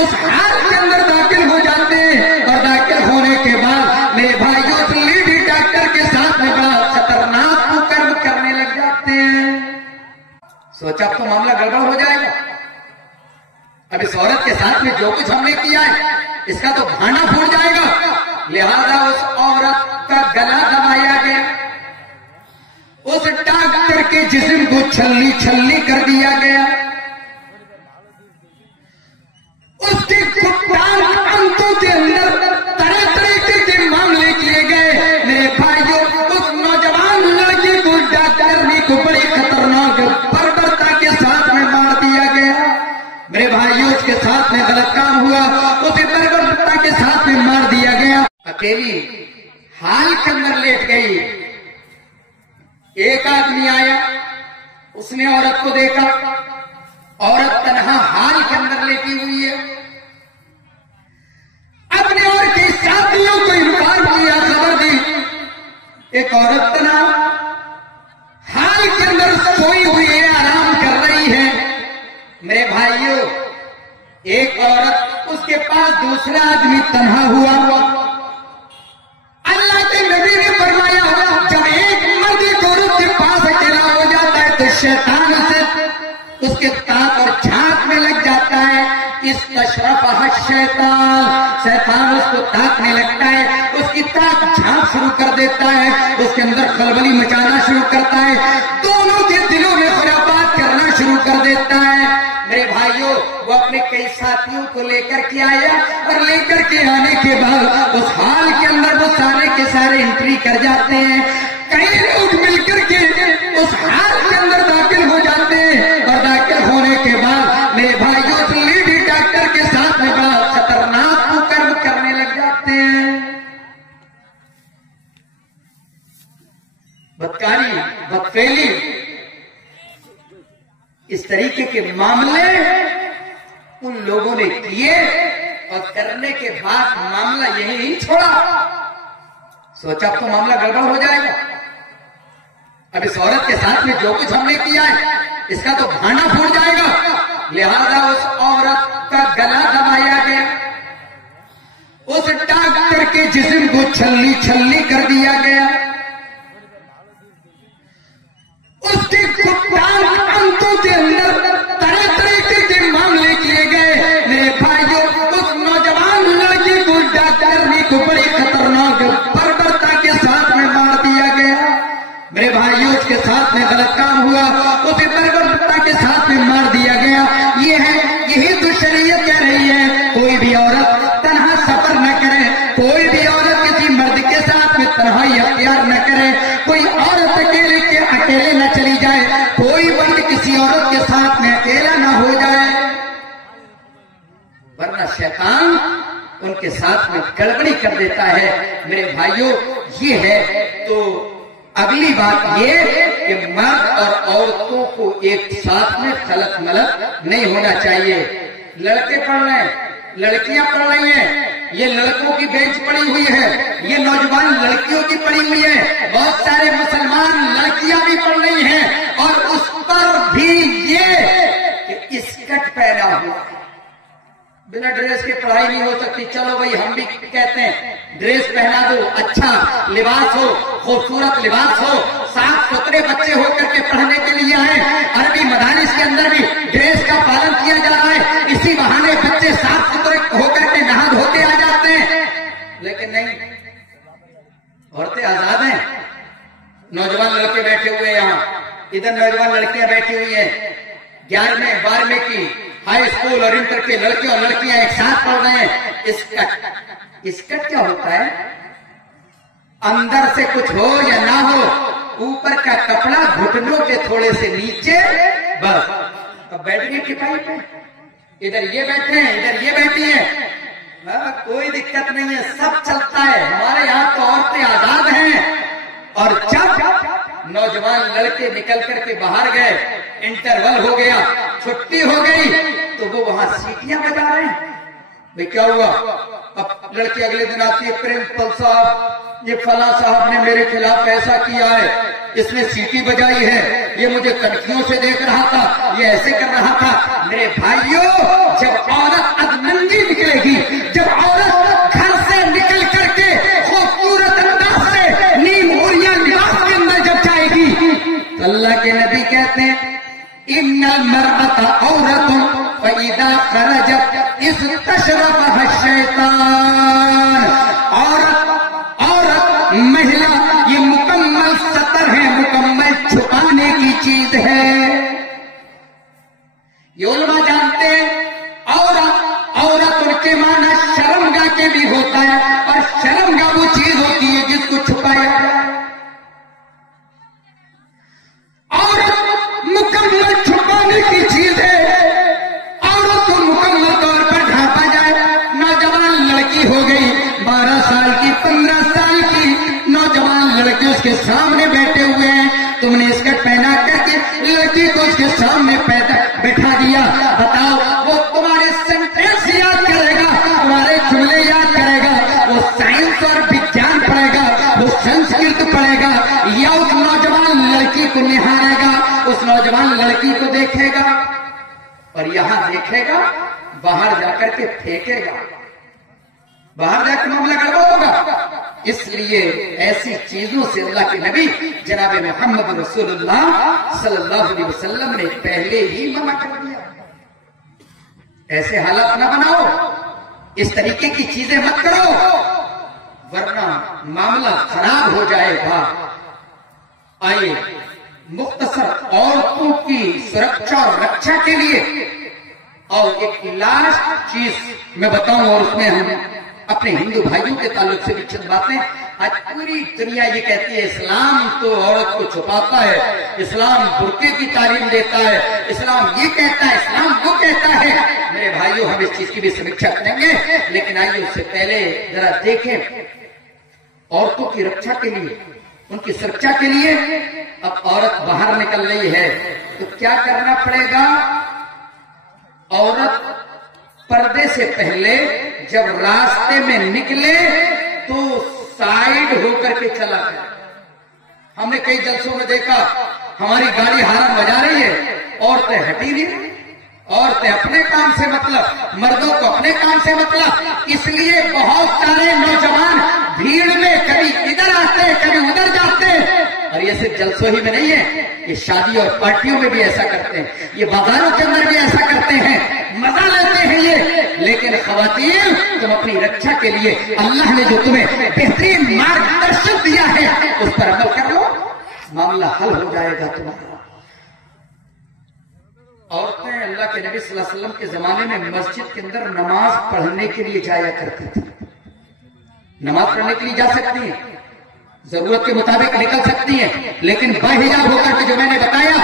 اس حال کے اندر داخل ہو جاتے ہیں، اور داخل ہونے کے بعد میرے بھائیوں لیڈی ڈاکٹر کے ساتھ میں بڑا خطرناک کرم کرنے لگ جاتے ہیں۔ سوچا اب تو معاملہ گڑبڑ ہو جائے گا، اب اس عورت کے ساتھ میں جو کچھ ہم نے کیا ہے اس کا تو بھانا پھوٹ جائے گا، لہذا اس عورت کا گلا دبایا گیا، اس ڈاکٹر کے جسم کو چھلنی چھلنی کر دیا گیا، اس کے خطان انتوں کے اندر طرح طریقے کے معاملے کیے گئے۔ میرے بھائیوں اس نوجوان لڑکی کو ڈاکٹر نے کو بڑی خطرناک بربرتا کے ساتھ میں مار دیا گیا۔ میرے بھائیوں اس کے ساتھ میں غلط کام ہوا، اسے بربرتا کے ساتھ میں مار دیا گیا۔ اکیلی حال کے اندر لیٹ گئی، ایک آدمی آیا، اس نے عورت کو دیکھا، عورت تنہا حال کے اندر لیٹی ہوئی ہے، اپنے اور کے ساتھیوں کو انکار کیا، خبر دی، ایک عورت تنہا حال کے اندر سوئی ہوئی ہے، آرام کر رہی ہے۔ میرے بھائیوں ایک عورت، اس کے پاس دوسرا آدمی تنہا ہوا۔ اللہ کے نبی نے فرمایا جب ایک مرد ایک عورت کے پاس اکیلا ہو جاتا ہے تو شیطان اسے اس کے تاک اور جھانک میں لگ جاتا ہے، اس تشرفہ شیطان اس کو تاکنے لگتا ہے، اس کی تاک جھانک شروع کر دیتا ہے، اس کے اندر خلبلی مچانا شروع کرتا ہے، دونوں کے دلوں میں خرافات کرنا شروع کر دیتا ہے۔ میرے بھائیوں وہ اپنے کئی ساتھیوں کو لے کر کے آیا، اور لے کر کے آنے کے بعد اس حال کے اندر وہ سارے کے سارے انٹری کر جاتے ہیں، کئی لوگ مل کر کے اس حال کے اندر داخل ہو جاتے ہیں، اور داخل ہونے کے بعد میرے بھائیوں اس لیڈی ڈاکٹر کے ساتھ میں بڑا خطرناک کرم کرنے لگ جاتے ہیں۔ بدکاری، بدفعلی، اس طریقے کے معاملے ان لوگوں نے کیے، اور کرنے کے بعد معاملہ یہی نہیں چھوڑا، سوچا اب تو معاملہ گڑبڑ ہو جائے گا، اب اس عورت کے ساتھ میں جو کچھ ہم نے کیا ہے اس کا تو بھانا پھوٹ جائے گا، لہذا اس عورت کا گلا دبایا گیا، اس ڈاکٹر کے جسم کو چھلنی چھلنی کر دیا گیا، اس کے خطان انتوں کے اندر طرح طریقے کے معاملے کیے گئے۔ میرے بھائیوں اس نوجوان لڑکی کو ڈاکٹر نے کو بڑی خطرناک بربرتا کے ساتھ میں مار دیا گیا۔ میرے بھائیوں اس کے ساتھ میں غلط کام ہوا، اسے بربرتا کے ساتھ میں مار دیا گیا۔ یہی تو شریعت کہہ رہی ہے، کوئی بھی عورت تنہا سفر نہ کرے، کوئی بھی عورت کسی مرد کے ساتھ میں تنہائی اختیار نہ کرے، کوئی عورت اکیلے نہ چلی جائے، کوئی مرد کسی عورت کے ساتھ میں اکیلا نہ ہو جائے، ورنہ شیطان ان کے ساتھ میں گڑبڑی کر دیتا ہے۔ میرے بھائیوں یہ ہے تو اگلی بات یہ کہ مرد اور عورتوں کو ایک ساتھ میں خلط ملط نہیں ہونا چاہیے۔ لڑکے پڑھ رہے ہیں، لڑکیاں پڑھ رہی ہیں، یہ لڑکوں کی بینچ پڑی ہوئی ہے، یہ نوجوان لڑکیوں کی پڑی ہوئی ہے، بہت سارے مسلمان لڑکیاں بھی پڑھ رہی ہیں، اور اس پر بھی یہ کہ اسکرٹ پہنا ہوا ہے، بنا ڈریس کے پڑھائی نہیں ہو سکتی، چلو بھائی ہم بھی کہتے ہیں ڈریس پہنا دو، اچھا لباس ہو، خوبصورت لباس ہو، صاف ستھرے بچے ہو کر کے پڑھنے کے لیے آئے۔ عربی مدارس کے اندر بھی ڈریس کا پالن کیا جا رہا ہے، اسی بہانے بچے صاف ستھرے ہو کر کے نہا دھو کے آ جاتے ہیں، لیکن نہیں، عورتیں آزاد ہیں، نوجوان لڑکے بیٹھے ہوئے یہاں، ادھر نوجوان لڑکیاں بیٹھی ہوئی ہیں، 11ویں 12ویں کی ہائی اسکول اور انٹر کے لڑکے اور لڑکیاں ایک ساتھ پڑھ رہے ہیں۔ اسکرٹ کیا ہوتا ہے؟ اندر سے کچھ ہو یا نہ ہو، اوپر کا کپڑا گھٹنوں کے تھوڑے سے نیچے، بس۔ اب بیٹھ گئے ٹپائی پہ، ادھر یہ بیٹھے ہیں، ادھر یہ بیٹھی ہیں، کوئی دقت نہیں ہے، سب چلتا ہے، ہمارے یہاں تو عورتیں آزاد ہیں۔ اور جب نوجوان لڑکے نکل کر کے باہر گئے، انٹرول ہو گیا، چھٹی ہو گئی، تو وہ وہاں سیٹیاں بجا رہے ہیں۔ بھئی کیا ہوا؟ اب لڑکی اگلے دن آتی ہے، پرنسپل صاحب یہ فلاں صاحب نے میرے خلاف ایسا کیا ہے، اس نے سیٹی بجائی ہے، یہ مجھے کنکھیوں سے دیکھ رہا تھا، یہ ایسے کر رہا تھا۔ میرے بھائیوں جب عورت ادننگی المرأة عورة فإذا خرجت استشرفها الشیطان. عورت مہلا یہ مکمل سطر ہے، مکمل چھپانے کی چیز ہے. یہ علماء جانتے ہیں عورت ان کے معنی شرمگاہ کے بھی ہوتا ہے، اور شرمگاہ وہ چیز ہوتی ہے جس کو چھپایا جائے. عورت مکمل چھپانے کی چیز ہے. عورت کو مکمل طور پر ڈھانپا جائے. نوجوان لڑکی ہو گئی 12 سال کی 15 سال کی نوجوان لڑکی اس کے سامنے بیٹھے ہوئے ہیں، تم نے اسکرٹ پہنا کر کے لڑکی کو اس کے سامنے بیٹھا دیا. بتاؤ وہ تمہارے سینٹینس یاد کرے گا، تمہارے جملے یاد کرے گا، وہ سائنس اور وگیان پڑھے گا، وہ سنسکرت پڑھے گا، یا اس نوجوان لڑکی کو نہارے گا، اس نوجوان لڑکی کو دیکھے گا، اور یہاں دیکھے گا باہر جا کر کے پھینکے گا، باہر جا کے معاملہ گڑبڑ ہوگا. اس لیے ایسی چیزوں سے اللہ کے نبی جناب محمد رسول اللہ صلی اللہ علیہ وسلم نے پہلے ہی منع کر دیا. ایسے حالات نہ بناؤ، اس طریقے کی چیزیں مت کرو، ورنہ معاملہ خراب ہو جائے گا. آئیے مختصر عورتوں کی سرکشا اور رکشا کے لیے اور ایک لاسٹ چیز میں بتاؤں، اور اس میں ہم اپنے ہندو بھائیوں کے تعلق سے بھی چند باتیں. آج پوری دنیا یہ کہتی ہے اسلام تو عورت کو چھپاتا ہے، اسلام برقعے کی تعلیم دیتا ہے، اسلام یہ کہتا ہے، اسلام وہ کہتا ہے. میرے بھائیوں ہم اس چیز کی بھی سمیکشا کریں گے، لیکن آئیے اس سے پہلے ذرا دیکھیں عورتوں کی رکشا کے لیے، ان کی سرکشا کے لیے اب عورت باہر نکل رہی ہے تو کیا کرنا پڑے گا. عورت پردے سے پہلے جب راستے میں نکلے تو سائیڈ ہو کر کے چلا جائے. ہم نے کئی جلسوں میں دیکھا ہماری گاڑی ہارن بجا رہی ہے، عورتیں ہٹی نہیں، عورتیں اپنے کام سے مطلب، مردوں کو اپنے کام سے مطلب. اس لیے بہت سارے نوجوان بھیڑ میں کبھی ادھر آتے کبھی ادھر جاتے، اور یہ صرف جلسوں ہی میں نہیں ہے، یہ شادی اور پارٹیوں میں بھی ایسا کرتے ہیں، یہ بازاروں کے اندر بھی ایسا کرتے ہیں، مزہ لیتے ہیں یہ. لیکن خواتین تم اپنی رکشا کے لیے اللہ نے جو تمہیں بہترین مارگ درشن دیا ہے اس پر عمل کر لو، معاملہ حل ہو جائے گا تمہارا. عورتیں اللہ کے نبی صلی اللہ علیہ وسلم کے زمانے میں مسجد کے اندر نماز پڑھنے کے لیے جایا کرتی تھی. نماز پڑھنے کے لیے جا سکتی ہیں، ضرورت کے مطابق نکل سکتی ہیں، لیکن باحجاب ہو کر کے جو میں نے بتایا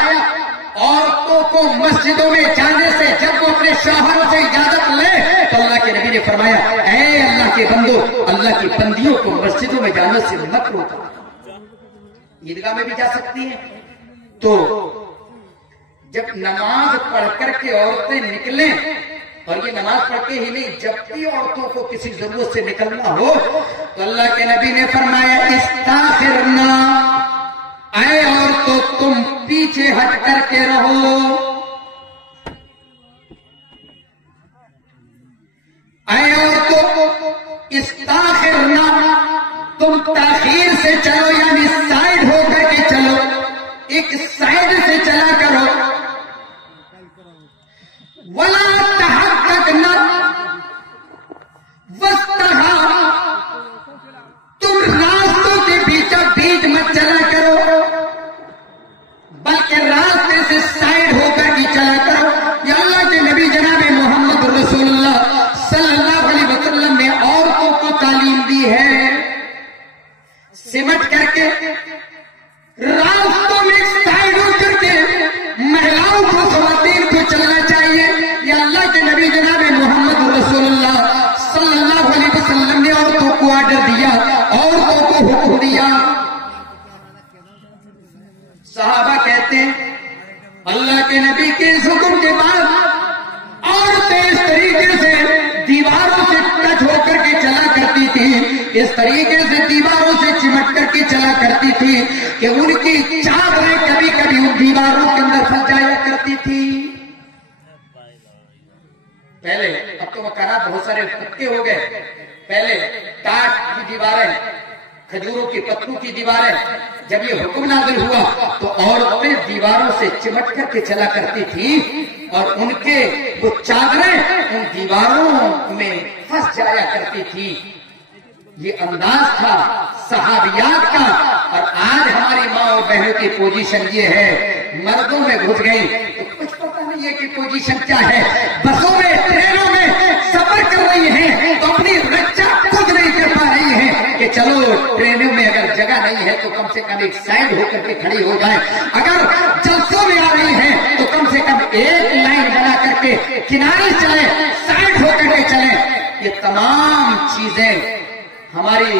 عورتوں کو مسجدوں میں جانے سے جب وہ اپنے شوہروں سے اجازت لے تو اللہ کے نبی نے فرمایا اے اللہ کے بندو، اللہ کی بندیوں کو مسجدوں میں جانے سے مت روکو. عیدگاہ میں بھی جا سکتی ہیں. تو جب نماز پڑھ کر کے عورتیں نکلیں، اور یہ نماز پڑھ کے ہی نہیں، جب بھی عورتوں کو کسی ضرورت سے نکلنا ہو تو اللہ کے نبی نے فرمایا استاخرنا، اے عورتوں تم پیچھے ہٹ کر کے رہو. اے عورتوں استاخرنا، تم تاخیر سے چلو، یعنی سائڈ ہو کر کے چلو، ایک سائڈ سے چلا کرو. ولا تحققنا وسطھا، تم راستوں کے بیچوں بیچ مت چلا کرو، بلکہ راستے سے سائڈ ہو کر کے چلا کرو. یہ اللہ کے نبی جناب محمد رسول اللہ صلی اللہ علیہ وسلم نے عورتوں کو تعلیم دی ہے. سمٹ کر کے راستوں میں سائڈ ہو کر کے مہیلاؤں کو، خواتین کو چلنا چاہیے. یہ اللہ کے نبی جناب محمد رسول اللہ صلی اللہ علیہ وسلم نے عورتوں کو آرڈر دیا، عورتوں کو حکم دیا. صحابہ کہتے ہیں اللہ کے نبی کے اس حکم کے بعد عورتیں اس طریقے سے دیواروں سے ٹچ ہو کر کے چلا کرتی تھی، اس طریقے سے دیواروں سے چمٹ کر کے چلا کرتی تھی کہ ان کی چادریں کبھی کبھی ان دیواروں کے اندر پھنس جایا کرتی تھی. پہلے، اب تو مکانات بہت سارے پکے ہو گئے، پہلے ٹاٹ کی دیواریں کھجوروں کے پتوں کی دیواریں. جب یہ حکم نازل ہوا تو عورتیں دیواروں سے چمٹ کر کے چلا کرتی تھی اور ان کے وہ چادریں ان دیواروں میں پھنس جایا کرتی تھی. یہ انداز تھا صحابیات کا. اور آج ہماری ماں اور بہنوں کی پوزیشن یہ ہے, مردوں میں گھس گئی تو کچھ پتہ نہیں ہے کہ پوزیشن کیا ہے. بسوں میں, ٹرینوں میں سفر کر رہی ہیں تو اپنی رچا خود نہیں کر پا رہی ہیں کہ چلو ٹرینوں میں اگر جگہ نہیں ہے تو کم سے کم ایک سائڈ ہو کر کے کھڑی ہو جائے. اگر جلسوں میں آ رہی ہیں تو کم سے کم ایک لائن بنا کر کے کنارے چلیں, سائڈ ہو کر کے چلیں. یہ تمام چیزیں ہماری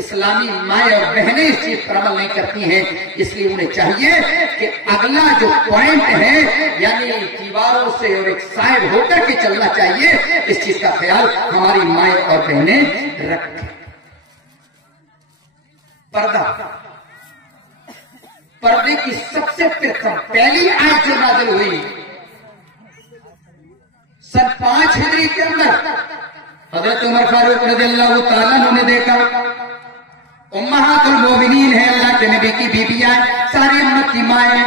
اسلامی مائیں اور بہنیں اس چیز پر عمل نہیں کرتی ہیں. اس لیے انہیں چاہیے کہ اگلا جو پوائنٹ ہے یعنی دیواروں سے اور ایک سائڈ ہو کر کے چلنا چاہیے, اس چیز کا خیال ہماری مائیں اور بہنیں رکھیں. پردہ, پردے کی سب سے پہلی آیت جو نازل ہوئی سن 5 ہجری کے اندر, حضرت عمر فاروق رضی اللہ تعالیٰ عنہ نے دیکھا امہات المومنین ہیں, اللہ کے نبی کی بیویاں, ساری امت کی مائیں,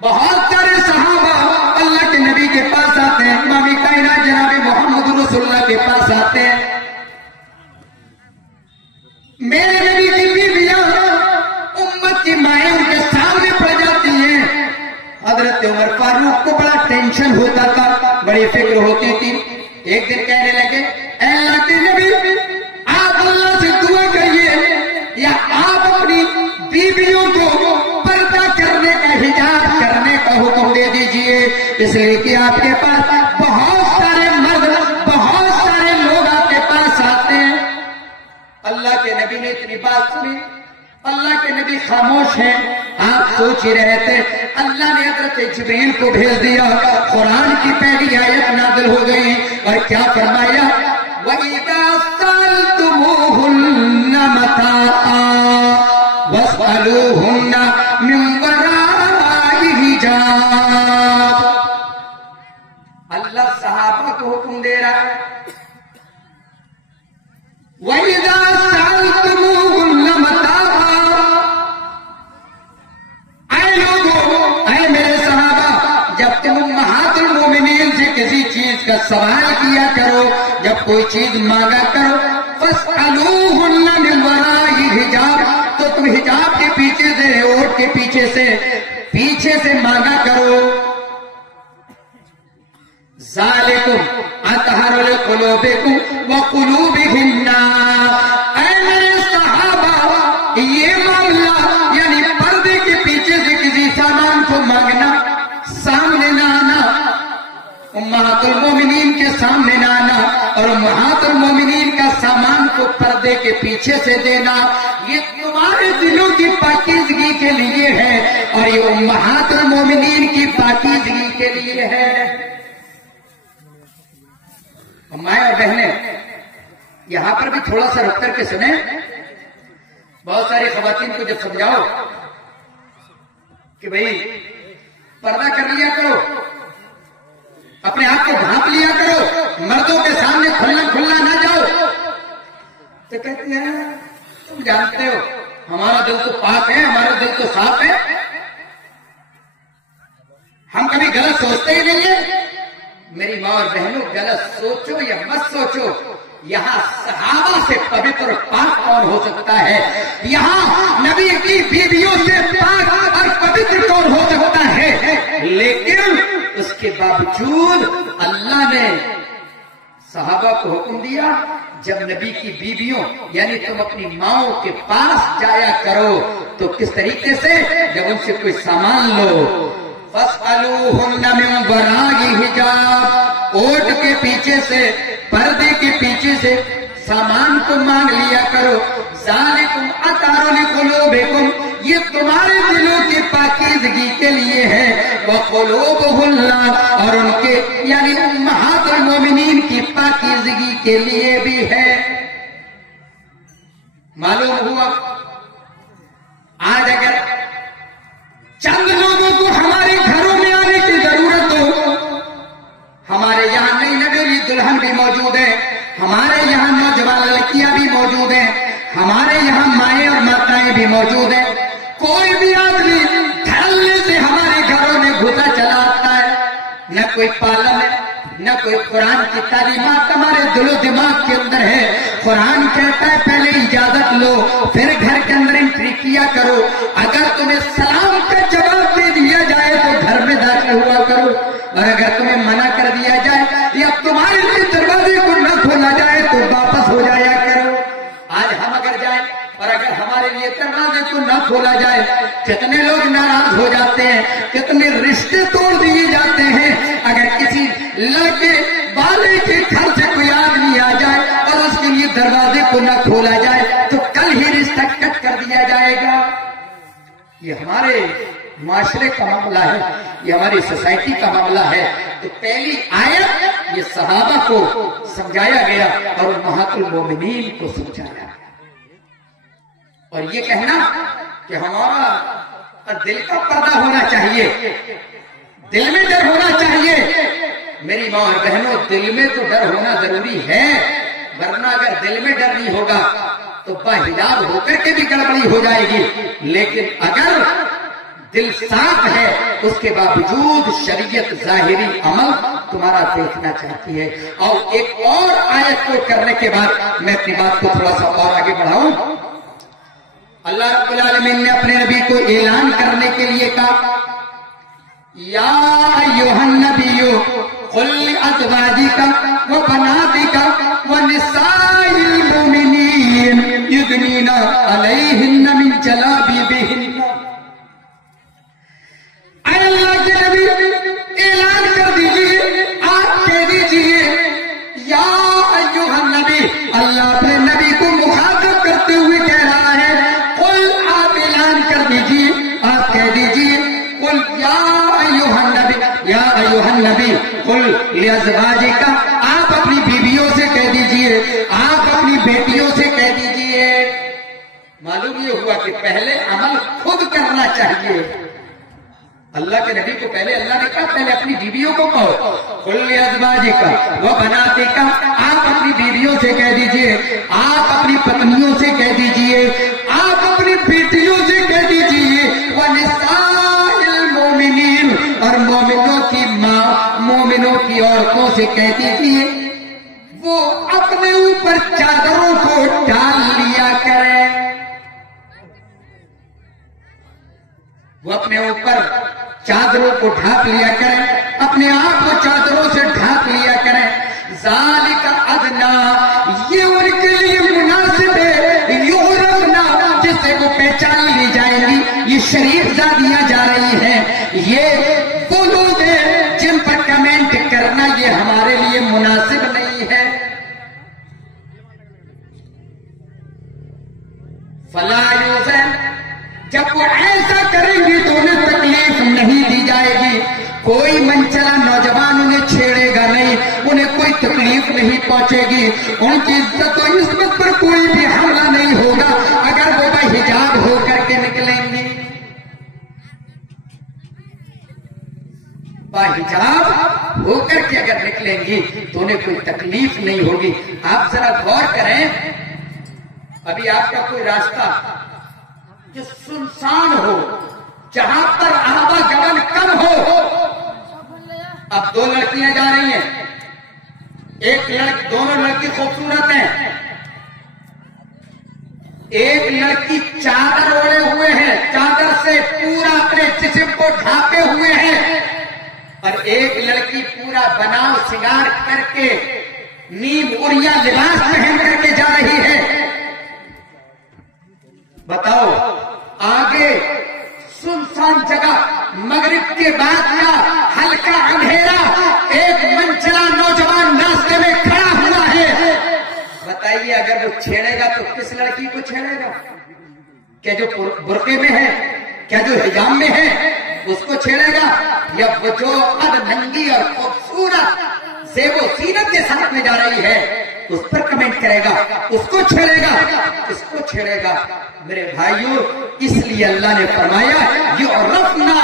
بہت سارے صحابہ اللہ کے نبی کے پاس آتے ہیں, امام کائنات جناب محمد رسول اللہ کے پاس آتے ہیں. میرے نبی کی بیویاں امت کی مائیں ان کے سامنے پڑ جاتی ہیں. حضرت عمر فاروق کو بڑا ٹینشن ہوتا تھا, بڑی فکر ہوتی تھی. ایک دن کہنے لگے, اے اللہ کے نبی, آپ اللہ سے دعا کریے یا آپ اپنی بیویوں کو پردہ کرنے کا, حجاب کرنے کا حکم دے دیجئے, اس لیے کہ آپ کے پاس بہت سارے مرد, بہت سارے لوگ آپ کے پاس آتے ہیں. اللہ کے نبی نے اتنی بات سنی, اللہ کے نبی خاموش ہیں. آپ سوچ ہی رہے تھے, اللہ نے حضرت جبرائیل کو بھیج دیا, قرآن کی پہلی آیت نازل ہو گئی اور کیا فرمایا, وَإِذَا سَأَلْتُمُوهُنَّ مَتَاعًا وَاسْأَلُوهُنَّ مِنْ وَرَاءِ حِجَابٍ. اللہ صحابہ کو حکم دے رہا ہے, وَإِذَا سَأَلْتُمُوهُنَّ مَتَاعًا, اے لوگوں, اے میرے صحابہ, جب تم امہات المومنین سے کسی چیز کا سوال کیا کرو, جب کوئی چیز مانگا کرو, فَاسْأَلُوهُنَّ مِنْ وَرَاءِ حِجَابٍ, تو تم حجاب کے پیچھے سے, اوٹ کے پیچھے سے مانگا کرو. ذَلِكُمْ أَطْهَرُ لِقُلُوبِكُمْ وَقُلُوبِهِنَّ. اے میرے صحابہ, یہ معاملہ یعنی پردے کے پیچھے سے کسی سامان کو مانگنا, سامنے نہ آنا, امہات المومنین کے سامنے نہ آنا اور امہات المومنین کا سامان کو پردے کے پیچھے سے دینا, یہ تمہارے دلوں کی پاکیزگی کے لیے ہے اور یہ امہات المومنین کی پاکیزگی کے لیے ہے. مائیں اور بہنیں, یہاں پر بھی تھوڑا سا رک کر کے سنیں. بہت ساری خواتین کو جب سمجھاؤ کہ بھئی پردہ کر لیا کرو, اپنے آپ کو ڈھانپ لیا کرو, مردوں کے سامنے کھلنا نہ جاؤ, تو کہتے ہیں تم جانتے ہو ہمارا دل تو پاک ہے, ہمارا دل تو صاف ہے, ہم کبھی غلط سوچتے ہی نہیں ہیں. میری ماں اور بہنوں, غلط سوچو یا مت سوچو, یہاں صحابہ سے پوتر پاک کون ہو سکتا ہے؟ یہاں نبی کی بیویوں سے پاک اور پوتر کون ہو سکتا ہے؟ لیکن اس کے باوجود اللہ نے صحابہ کو حکم دیا, جب نبی کی بیویوں یعنی تم اپنی ماؤں کے پاس جایا کرو تو کس طریقے سے, جب ان سے کوئی سامان لو, فَاسْأَلُوهُنَّ مِنْ وَرَاءِ حِجَابٍ, اوٹ کے پیچھے سے, پردے کے پیچھے سے سامان کو مانگ لیا کرو. ذَلِكُمْ أَطْهَرُ لِقُلُوبِكُمْ, یہ تمہارے دلوں کی پاکیزگی کے لیے ہے. وَقُلُوبُهُنَّ, اور ان کے یعنی امہات المومنین کی پاکیزگی کے لیے بھی ہے. معلوم ہوا آج اگر چند لوگوں کو ہمارے گھروں میں آنے کی ضرورت ہو, ہمارے یہاں نئی نویلی دلہن بھی موجود ہے, ہمارے یہاں نوجوان لڑکیاں بھی موجود ہیں, ہمارے یہاں مائیں نہ کوئی قرآن کی تعلیمات ہمارے دل و دماغ کے اندر ہے. قرآن کہتا ہے پہلے اجازت لو پھر گھر کے اندر انٹری کیا کرو. اگر تمہیں سلام کا جواب دے دیا جائے تو گھر میں داخل ہوا کرو، اور اگر تمہیں منع کر دیا جائے یا تمہارے لیے دروازے کو نہ کھولا جائے تو واپس ہو جایا کرو. آج ہم اگر جائیں اور اگر ہمارے لیے دروازے کو نہ کھولا جائے کتنے لوگ ناراض ہو جاتے ہیں، کتنے رشتے توڑ دیے جاتے ہیں. اگر کسی لڑکے والے کے گھر سے کوئی آدمی آ جائے اور اس کے لیے دروازے کو نہ کھولا جائے تو کل ہی رشتہ کٹ کر دیا جائے گا. یہ ہمارے معاشرے کا معاملہ ہے، یہ ہماری سوسائٹی کا معاملہ ہے. تو پہلی آیت یہ صحابہ کو سمجھایا گیا اور امہات المومنین کو سمجھایا گیا. اور یہ کہنا کہ ہمارا دل کا پردہ ہونا چاہیے، دل میں ڈر ہونا چاہیے. میری ماں اور بہنوں، دل میں تو ڈر ہونا ضروری ہے، ورنہ اگر دل میں ڈر نہیں ہوگا تو باحجاب ہو کر کے بھی گڑبڑی ہو جائے گی. لیکن اگر دل صاف ہے اس کے باوجود شریعت ظاہری عمل تمہارا دیکھنا چاہتی ہے. اور ایک اور آیت کو کرنے کے بعد میں اپنی بات کو تھوڑا سا اور آگے بڑھاؤں. اللہ رب العالمین نے اپنے نبی کو اعلان کرنے کے لیے کہا یا ایھا النبی قل لازواجک وبناتک ونساء المؤمنین یدنین علیہن من جلابیبہن. اے اللہ کے نبی اعلان کر دیجیے، آپ کہہ دیجیے یا ایھا النبی. اللہ اپنے نبی کو مخاطب کرتے ہوئے کہہ رہا ہے قل، آپ اعلان کر دیجیے، آپ کہہ دیجیے قل یا ایھا النبی، یا ایھا النبی قل لازواجک، آپ اپنی بیویوں سے کہہ دیجیے، آپ اپنی بیٹیوں سے کہہ دیجیے. معلوم یہ ہوا کہ پہلے عمل خود کرنا چاہیے. اللہ کے نبی کو پہلے اللہ نے کہا پہلے اپنی بیویوں کو کہو قل لازواجک وبناتک، آپ اپنی بیویوں سے کہہ دیجئے، آپ اپنی پتنیوں سے کہہ دیجئے، آپ اپنی بیٹیوں سے کہہ دیجئے، ونساء المؤمنین، اور مومنوں کی ماں، مومنوں کی عورتوں سے کہہ دیجئے وہ اپنے اوپر چادروں کو ڈال لیا کریں، وہ اپنے اوپر چادروں کو ڈھانپ لیا کریں، اپنے آپ کو چادروں سے ڈھانپ لیا کریں. ذالک ادنیٰ، یہ ان کے لیے مناسب ہے، یعرفنا، جس سے وہ پہچان لی جائیں گی. یہ شریعت دیا جا رہی ہے. یہ وہ لوگ ہیں جن پر کمنٹ کرنا یہ ہمارے لیے مناسب نہیں ہے. فلا یوزن، جب وہ ایسا کریں گی تو انہیں تکلیف نہیں دی جائے گی. کوئی منچلا نوجوان انہیں چھیڑے گا نہیں، انہیں کوئی تکلیف نہیں پہنچے گی، ان کی عزت و عصمت پر کوئی بھی حملہ نہیں ہوگا اگر وہ باحجاب ہو کر کے نکلیں گی. باحجاب ہو کر کے اگر نکلیں گی تو انہیں کوئی تکلیف نہیں ہوگی. آپ ذرا غور کریں، ابھی آپ کا کوئی راستہ جو سنسان ہو، جہاں پر آواگمن کم ہو، اب دو لڑکیاں جا رہی ہیں، دونوں لڑکی خوبصورت ہیں، ایک لڑکی چادر اوڑے ہوئے ہیں، چادر سے پورا اپنے جسم کو ڈھانپے ہوئے ہیں، اور ایک لڑکی پورا بناؤ سنگار کر کے نیم اڑیا لباس پہن کر کے جا رہی ہے. بتاؤ آگے سنسان جگہ، مغرب کے بعد کا ہلکا اندھیرا، ایک منچلا نوجوان راستے میں کھڑا ہوا ہے. بتائیے اگر وہ چھیڑے گا تو کس لڑکی کو چھیڑے گا؟ کیا جو برقعے میں ہے، کیا جو حجاب میں ہے اس کو چھیڑے گا، یا وہ جو اد ننگی اور خوبصورت زیب و زینت کے ساتھ میں جا رہی ہے اس پر کمنٹ کرے گا، اس کو چھیڑے گا، اس کو چھیڑے گا؟ میرے بھائیوں، اس لیے اللہ نے فرمایا یعرفنا،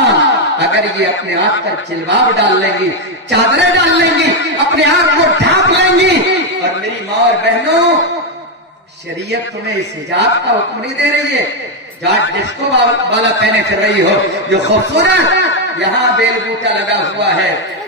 اگر یہ اپنے آپ پر جلباب ڈال لیں گی، چادریں ڈال لیں گی، اپنے آپ کو ڈھانپ لیں گی. اور میری ماں اور بہنوں، شریعت تمہیں اس حجاب کا حکم نہیں دے رہی ہے جہاں ڈسکو والا پہنے پھر رہی ہو، جو خوبصورت یہاں بیل بوٹا لگا ہوا ہے،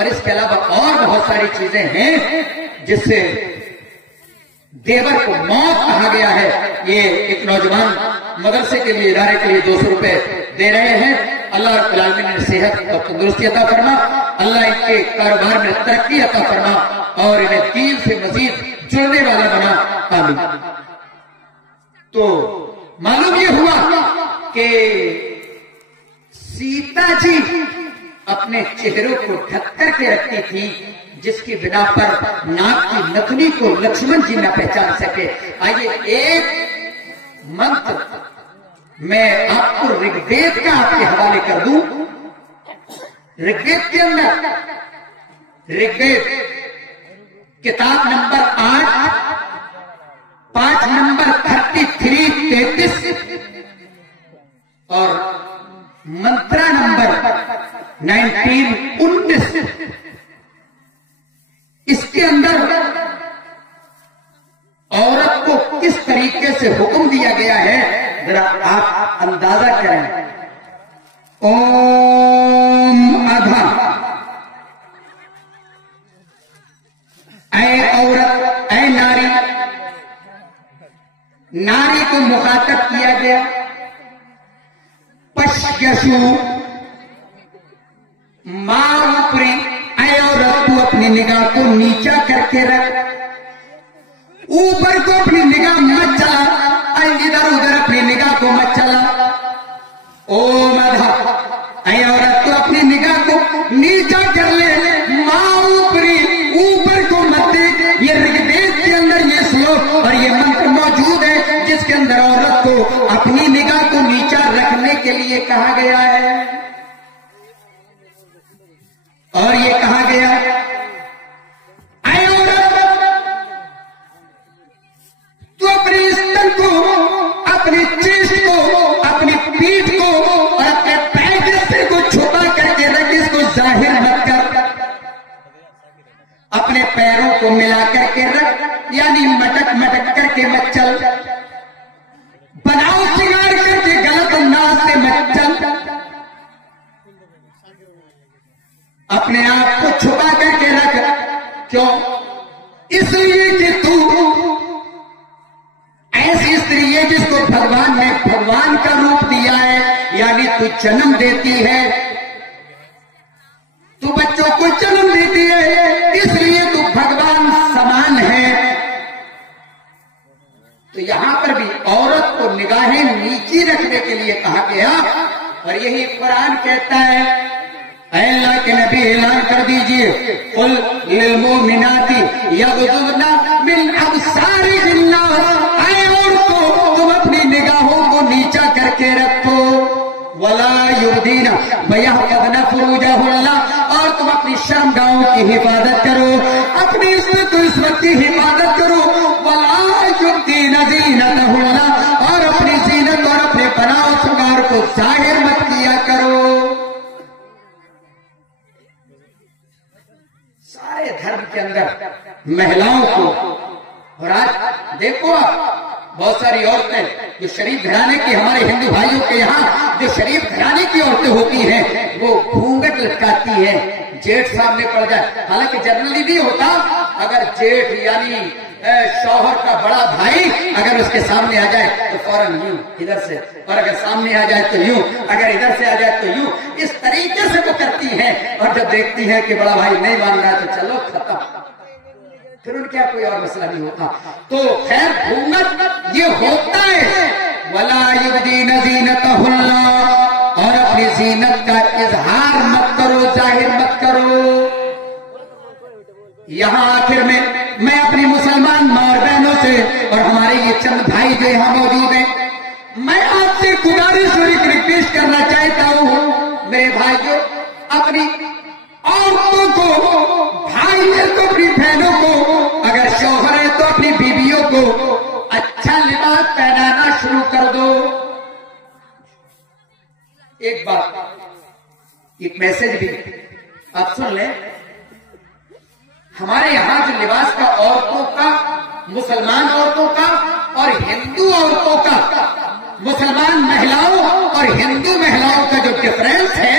اور اس کے علاوہ اور بہت ساری چیزیں ہیں جس سے دیور کو موت کہا گیا ہے. یہ ایک نوجوان مدرسے کے لیے ادارے کے لیے 200 روپے دے رہے ہیں. اللہ رب العالمین نے صحت اور تندرستی عطا فرما, اللہ ان کے کاروبار میں ترقی عطا فرما اور انہیں دین سے مزید جڑنے والا بنا. آمین. تو معلوم یہ ہوا کہ سیتا جی اپنے چہروں کو ڈھک کر کے رکھتی تھی, جس کی بنا پر ناک کی نتنی کو لکشمن جی نہ پہچان سکے. آئیے ایک منتر میں آپ کو رگ وید کا آپ کے حوالے کر دوں. رگ وید کے اندر رگ وید کتاب نمبر 8 5 نمبر 33 اور منترا نمبر 19 اس کے اندر عورت کو کس طریقے سے حکم دیا گیا ہے ذرا آپ اندازہ کریں. اوم ادھا, اے عورت, اے ناری, ناری کو مخاطب کیا گیا. پشیشو ماں اوپری, اے عورت تو اپنی نگاہ کو نیچا کر کے رکھ, اوپر کو اپنی نگاہ مت چلا, ادھر ادھر اپنی نگاہ کو مت چلا. اوم ادھا, اے عورت تو اپنی نگاہ کو نیچا کر لے, ماں اوپری, اوپر کو مت دیکھ. یہ رگ وید کے اندر یہ سلوک اور یہ منتر موجود ہے جس کے اندر عورت کو اپنی نگاہ کو نیچا رکھنے کے لیے کہا گیا ہے. اور یہ کہا گیا اے عورت تو اپنی استن کو, اپنی چیز کو, اپنی پیٹھ کو اور اپنے پیر کو چھپا کر کے رکھ, اس کو ظاہر مت کر. اپنے پیروں کو ملا کر کے رکھ, یعنی مٹک مٹک کر کے مت چل. بناؤ سنگار کر کے غلط انداز سے مت چل. اپنے آپ کو چھپا کر کے رکھ. کیوں؟ اس لیے کہ تو ایسی استری ہے جس کو بھگوان نے بھگوان کا روپ دیا ہے, یعنی تو جنم دیتی ہے, تو بچوں کو جنم دیتی ہے, اس لیے تو بھگوان سمان ہے. تو یہاں پر بھی عورت کو نگاہیں نیچی رکھنے کے لیے کہا گیا, اور یہی قرآن کہتا ہے. اے اللہ کے نبی اعلان کر دیجئے, قل للمؤمنات یغضضن من ابصارهن, اے عورتوں تم اپنی نگاہوں کو نیچا کر کے رکھو. ولا یبدین ویحفظن فروجہن, اور تم اپنی شرمگاہوں کی حفاظت کرو, اپنی عزت و عصمت کی حفاظت کرو. ولا یبدین زینتہن, اور اپنی زینت اور اپنے بناؤ شنگار کو ظاہر مت کیا کرو. سارے دھرم کے اندر مہیلاؤں کو, اور آج دیکھو آپ بہت ساری عورتیں جو شریف گھرانے کی, ہمارے ہندو بھائیوں کے یہاں جو شریف گھرانے کی عورتیں ہوتی ہیں وہ گھونگھٹ لٹکاتی ہیں, جیٹھ سامنے پڑ جائے. حالانکہ جنرلی نہیں ہوتا, اگر جیٹھ یعنی شوہر کا بڑا بھائی اگر اس کے سامنے آ جائے تو فوراً یوں ادھر سے, اور اگر سامنے آ جائے تو یوں, اگر ادھر سے آ جائے تو یوں, اس طریقے سے وہ کرتی ہیں. اور جب دیکھتی ہیں کہ بڑا بھائی نہیں مان رہا تو چلو ختم, پھر ان کیا کوئی اور مسئلہ نہیں ہوتا. تو خیر گھونگھٹ یہ ہوتا ہے. ولا یبدین زینتہن, اور اپنی زینت کا اظہار مت کرو, ظاہر مت کرو. یہاں آخر میں اپنی مسلمان ماں اور بہنوں سے اور ہمارے یہ چند بھائی جو یہاں موجود ہیں, میں آپ سے گزارش اور ایک ریکویسٹ کرنا چاہتا ہوں. میرے بھائیوں, اپنی عورتوں کو, بھائی ہیں تو اپنی بہنوں کو, اگر شوہر ہے تو اپنی بیویوں کو اچھا لباس پہنانا شروع کر دو. ایک بات, ایک میسج بھی آپ سن لیں. ہمارے یہاں جو لباس کا عورتوں کا, مسلمان عورتوں کا اور ہندو عورتوں کا, مسلمان مہیلاؤں اور ہندو مہیلاؤں کا جو ڈفرینس ہے,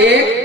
1,